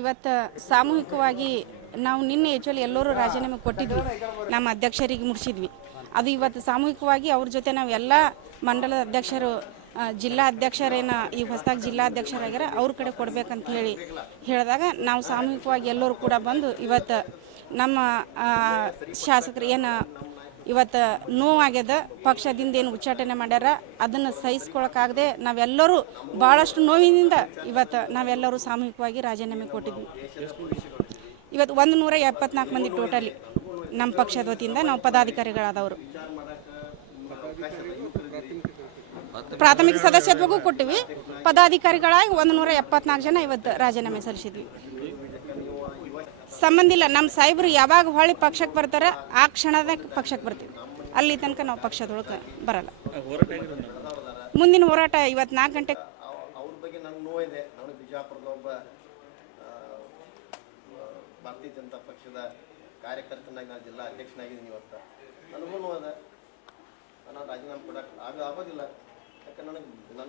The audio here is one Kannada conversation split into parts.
ಇವತ್ತು ಸಾಮೂಹಿಕವಾಗಿ ನಾವು ನಿನ್ನೆ ಆ್ಯಕ್ಚುಲಿ ಎಲ್ಲರೂ ರಾಜೀನಾಮೆ ಕೊಟ್ಟಿದ್ವಿ, ನಮ್ಮ ಅಧ್ಯಕ್ಷರಿಗೆ ಮುಡಿಸಿದ್ವಿ. ಅದು ಇವತ್ತು ಸಾಮೂಹಿಕವಾಗಿ ಅವ್ರ ಜೊತೆ ನಾವು ಎಲ್ಲ ಮಂಡಲದ ಅಧ್ಯಕ್ಷರು, ಜಿಲ್ಲಾ ಅಧ್ಯಕ್ಷರೇನು ಈ ಹೊಸದಾಗಿ ಜಿಲ್ಲಾ ಅಧ್ಯಕ್ಷರಾಗ್ಯಾರ ಅವ್ರ ಕಡೆ ಕೊಡಬೇಕಂತ ಹೇಳಿದಾಗ ನಾವು ಸಾಮೂಹಿಕವಾಗಿ ಎಲ್ಲರೂ ಕೂಡ ಬಂದು ಇವತ್ತು ನಮ್ಮ ಶಾಸಕರು ಏನು ಇವತ್ತು ನೋವಾಗ್ಯದ, ಪಕ್ಷದಿಂದ ಏನು ಉಚ್ಚಾಟನೆ ಮಾಡ್ಯಾರ ಅದನ್ನು ಸಹಿಸ್ಕೊಳಕ್ಕಾಗದೆ ನಾವೆಲ್ಲರೂ ಭಾಳಷ್ಟು ನೋವಿನಿಂದ ಇವತ್ತು ನಾವೆಲ್ಲರೂ ಸಾಮೂಹಿಕವಾಗಿ ರಾಜೀನಾಮೆ ಕೊಟ್ಟಿದ್ವಿ. ಇವತ್ತು 174 ಮಂದಿ ಟೋಟಲಿ ನಮ್ಮ ಪಕ್ಷದ ವತಿಯಿಂದ ನಾವು ಪದಾಧಿಕಾರಿಗಳಾದವರು. ಪ್ರಾಥಮಿಕ ಸದಸ್ಯತ್ವಗೂ ಕೊಟ್ಟಿವಿ, ಪದಾಧಿಕಾರಿಗಳಾಗಿ 174 ಜನ ಇವತ್ತು ರಾಜೀನಾಮೆ ಸಲ್ಲಿಸಿದ್ವಿ. ಸಂಬಂಧ ಇಲ್ಲ, ನಮ್ಮ ಸಾಹೇಬರು ಯಾವಾಗ ಹೊಳ್ಳಿ ಪಕ್ಷಕ್ಕೆ ಬರ್ತಾರೆ ಆ ಕ್ಷಣದ ಪಕ್ಷಕ್ಕೆ ಬರ್ತೀವಿ, ಅಲ್ಲಿ ತನಕ ನಾವು ಪಕ್ಷದೊಳಗೆ ಬರಲ್ಲ. ಮುಂದಿನ ಹೋರಾಟ ಇವತ್ತು 4 ಗಂಟೆ. ಅವ್ರ ಬಗ್ಗೆ ನನಗೆ ನೋವಿದೆ. ನಾನು ಬಿಜಾಪುರದ ಒಬ್ಬ ಭಾರತೀಯ ಜನತಾ ಪಕ್ಷದ ಕಾರ್ಯಕರ್ತನಾಗಿ ನಾನು ಜಿಲ್ಲಾ ಅಧ್ಯಕ್ಷನಾಗಿದ್ದೀನಿ. ಇವತ್ತು ನನಗೂ ನೋವಿದೆ. ನಾನು ರಾಜೀನಾಮೆ ಕೊಡೋಕೆ ಆಗೋದಿಲ್ಲ. ಯಾಕಂದ್ರೆ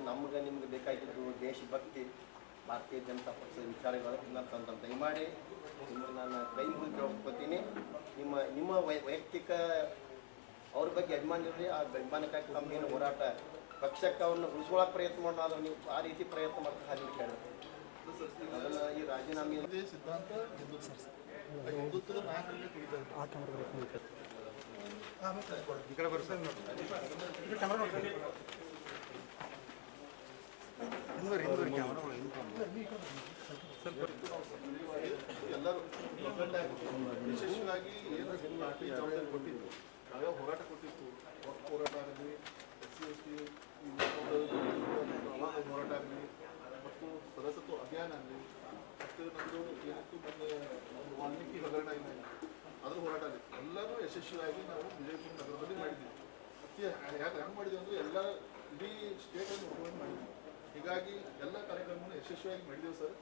ನಮ್ಗೆ ನಿಮ್ಗೆ ಬೇಕಾಗಿದ್ದು ದೇಶಭಕ್ತಿ, ಭಾರತೀಯ ಜನತಾ ಪಕ್ಷದ ವಿಚಾರಗಳು ಇನ್ನೊಂದು ದಯಮಾಡಿ ನಿಮ್ಮನ್ನು ನಾನು ಕೈ ಮುಗಿದು ಹೋಗ್ಕೋತೀನಿ. ನಿಮ್ಮ ವೈಯಕ್ತಿಕ ಅವ್ರ ಬಗ್ಗೆ ಅಭಿಮಾನ ಇರಲಿ, ಆ ಅಭಿಮಾನಕ್ಕಾಗಿ ತಮ್ಮಗೇನು ಹೋರಾಟ ಪಕ್ಷಕ್ಕೆ ಅವ್ರನ್ನ ಉಳಿಸ್ಕೊಳ್ಳೋಕೆ ಪ್ರಯತ್ನ ಮಾಡೋದು ನೀವು ಆ ರೀತಿ ಪ್ರಯತ್ನ ಮಾಡ್ತಾ ಹಾಗೆ ಕೇಳಿ ಅದನ್ನು ಈ ರಾಜೀನಾಮೆ ಸಿದ್ಧಾಂತ ಹಿಂದುತ್ವದ ನಾಯಕರಲ್ಲಿ ಎಲ್ಲರೂ ವಿಶೇಷವಾಗಿ ಏನು ಜವಾಬ್ದಾರಿ ಕೊಟ್ಟಿದ್ದು, ನಾವೇ ಹೋರಾಟ ಕೊಟ್ಟಿತ್ತು. ವಕ್ಫ್ ಹೋರಾಟ ಆಗಲಿ, SC ಹೋರಾಟ ಆಗಲಿ, ಮತ್ತು ಸದಸ್ಯತ್ವ ಅಭಿಯಾನ ಆಗಲಿ, ಮತ್ತು ನಮ್ಮದು ಏನಕ್ಕೂ ಮೊನ್ನೆ ವಾಲ್ಮೀಕಿ ಹಗರಣ ಇಲ್ಲ, ಅದ್ರ ಹೋರಾಟ ಆಗಲಿ, ಎಲ್ಲರೂ ಯಶಸ್ವಿಯಾಗಿ ನಾವು ವಿಜಯಪುರ ನಗರದಲ್ಲಿ ಮಾಡಿದ್ದೀವಿ. ಯಾಕೆ ಹೆಂಗೆ ಮಾಡಿದ್ವಿ ಅಂದರೆ ಎಲ್ಲ ಇಡೀ ಸ್ಟೇಟನ್ನು ಉಪಯೋಗ ಮಾಡಿದ್ವಿ. ಹೀಗಾಗಿ ಎಲ್ಲ ಕಾರ್ಯಕ್ರಮವನ್ನು ಯಶಸ್ವಿಯಾಗಿ ಮಾಡಿದೆವು ಸರ್.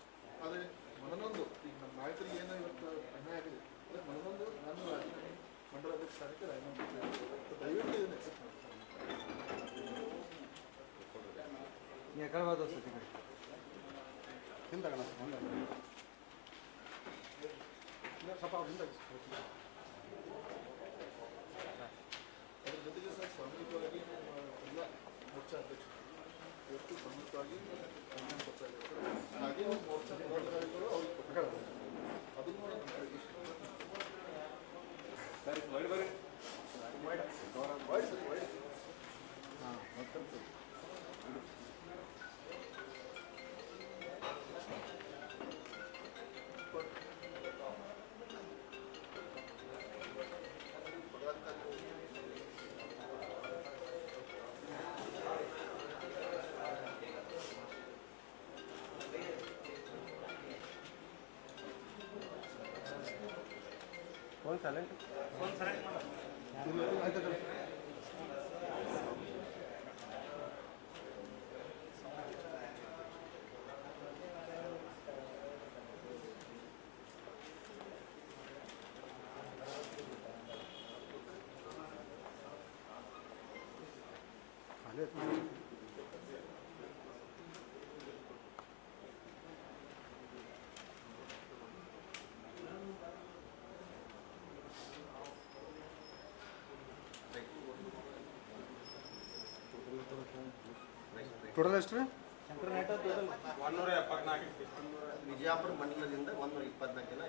ಆದರೆ ಮನನೊಂದು ಈಗ ನಮ್ಮ ನಾಯಕರಿಗೆ ಏನೋ ಇವತ್ತು ಅನ್ಯಾಯ ಆಗಿದೆ, ಅದಕ್ಕೆ ಮನನೊಂದು ನಾನು ರಾಜೀನಾಮೆ ಮಂಡಲ ಅಧ್ಯಕ್ಷ ಸ್ಥಾನಕ್ಕೆ ರಾಜೀನಾಮೆ ದಯವಿಟ್ಟು ಇದನ್ನು ಎಕ್ಸೆಪ್ಟ್ ಮಾಡಿ. ಅದ್ರ ಜೊತೆಗೆ ಸರ್ ಸಾಮೂಹಿಕವಾಗಿ ಎಲ್ಲ ಮೋರ್ಚಾ ಅಧ್ಯಕ್ಷ ಇವತ್ತು ಸಾಮೂಹಿಕವಾಗಿ ರಾಜೀನಾಮೆ ಕೊಡ್ತಾ ಇದ್ದಾರೆ. ಹಾಗೆ ಮೋರ್ಚಾ ಪದಾಧಿಕಾರಿಗಳು ಅವ್ರಿಗೆ ಕೊಟ್ಟಿದ್ದಾರೆ. ಅದನ್ನು ಕೂಡ फोन साइलेंट ಟೋಟಲ್ ಎಷ್ಟು ರೀ? ವಿಜಯಪುರ ಮಂಡಲದಿಂದ 124 ಜನ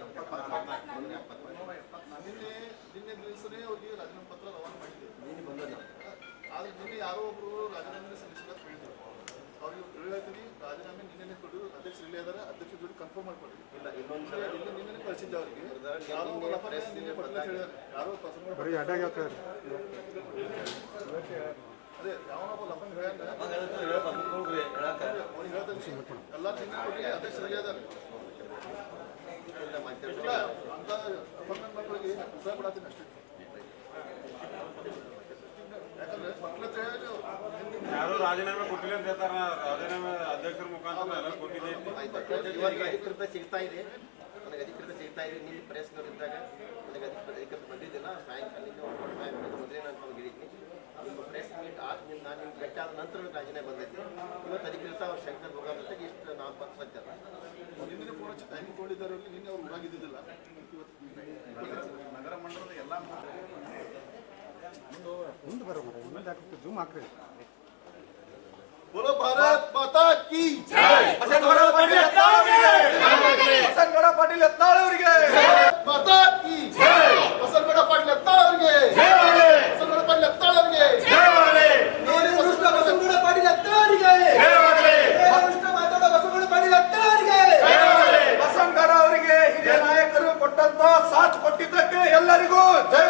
ನಿನ್ನೆ ದಿವಸನೇ ಅವ್ರಿಗೆ ರಾಜೀನಾಮೆ ಪತ್ರ ರವಾನೆ ಮಾಡಿದ್ದೇವೆ. ನಿನ್ನೆ ಬಂದ ಆದರೆ ನಿನ್ನೆ ಯಾರೋ ಒಬ್ಬರು ರಾಜೀನಾಮೆ ಸಲ್ಲಿಸಲಿಕ್ಕೆ ಹೇಳಿದ್ರು. ಅವ್ರಿಗೆ ಹೇಳ್ತೀನಿ ರಾಜೀನಾಮೆ ನಿನ್ನೆ ಕೊಡೋದು ಅಧ್ಯಕ್ಷರು ಇಲ್ಲೇ ಇದ್ದಾರೆ, ಅಧ್ಯಕ್ಷರ ಜೊತೆ ಕನ್ಫರ್ಮ್ ಮಾಡಿಕೊಡಿ. ಇಲ್ಲ ಇನ್ನೊಂದು ನಿನ್ನೆ ಕಳಿಸಿದ್ದೆ ಅವರಿಗೆ. ಯಾರೋ ಯಾರೋ ಅದೇ ಯಾವನೊಬ್ಬ ಲಫಂಗ್ ಎಲ್ಲ ತಿಂಗಳು ಕೊಡಿ ಅಧ್ಯಕ್ಷರಿಗೆ ಇದ್ದಾರೆ ಅಂತ ಅಪಾರ್ಟ್ಮೆಂಟ್ ಮಕ್ಕಳಿಗೆ ಉತ್ಸಾಹ ಕೊಡತ್ತೀನಿ ಅಷ್ಟೇ. ಯಾಕಂದ್ರೆ ಮಕ್ಕಳ ಯಾರು ರಾಜೀನಾಮೆ ಕೊಟ್ಟಿಲ್ಲ ಅಂತ ಹೇಳ್ತಾರ. ರಾಜೀನಾಮೆ ಅಧ್ಯಕ್ಷರ ಮುಖಾಂತರ ಅಧಿಕೃತ ಸಿಗ್ತಾ ಇದೆ, ನನಗೆ ಅಧಿಕೃತ ಸಿಗ್ತಾ ಇದೆ. ನೀವು ಪ್ರೆಸ್ನವರಿದ್ದಾಗ ನನಗೆ ಅಧಿಕೃತ ಬಂದಿದ್ದಿಲ್ಲ. ಸಾಯಂಕಾಲಕ್ಕೆ ಮೊದಲೇ ನಾನು ಅವ್ರಿಗೆ ಹೇಳಿದ್ದೀನಿ. ನಿಮ್ಮ ಪ್ರೆಸ್ ಮೀಟ್ ಆದ್ಮೇಲೆ ನಾನು ನಿಮ್ಗೆ ಭೇಟಿ ಆದ ನಂತರ ರಾಜೀನಾಮೆ ಬಂದೈತಿ. ಇವತ್ತು ಅಧಿಕೃತ ಅವ್ರು ಶಂಕರ್ ಭೋಗ ಜೊತೆಗೆ ಇಷ್ಟು ನಾವು ಪತ್ರ बोलो भारत माता की ಬಸನಗೌಡ ಪಾಟೀಲ್ ಯತ್ನಾಳ್ ಅವರಿಗೆ ಮಾತಾ ಕಿ ಬಸನಗೌಡ ಪಾಟೀಲ್ ಯತ್ನಾಳ್ ಅವರಿಗೆ ಬಸನಗೌಡ ಪಾಟೀಲ್ ಯತ್ನಾಳ್ ಅವರಿಗೆ ಬಸನಗೌಡ ಪಾಟೀಲ್ ಯತ್ನಾಳ್ಗೆ ಬಸನಗೌಡ ಪಾಟೀಲ್ ಯತ್ನಾಳ್ಗೆ ಬಸನಗೌಡ ಅವರಿಗೆ ಹಿರಿಯ ನಾಯಕರು ಕೊಟ್ಟಂತ ಸಾಥ್ ಕೊಟ್ಟಿದ್ದಕ್ಕೆ ಎಲ್ಲರಿಗೂ ಜೈ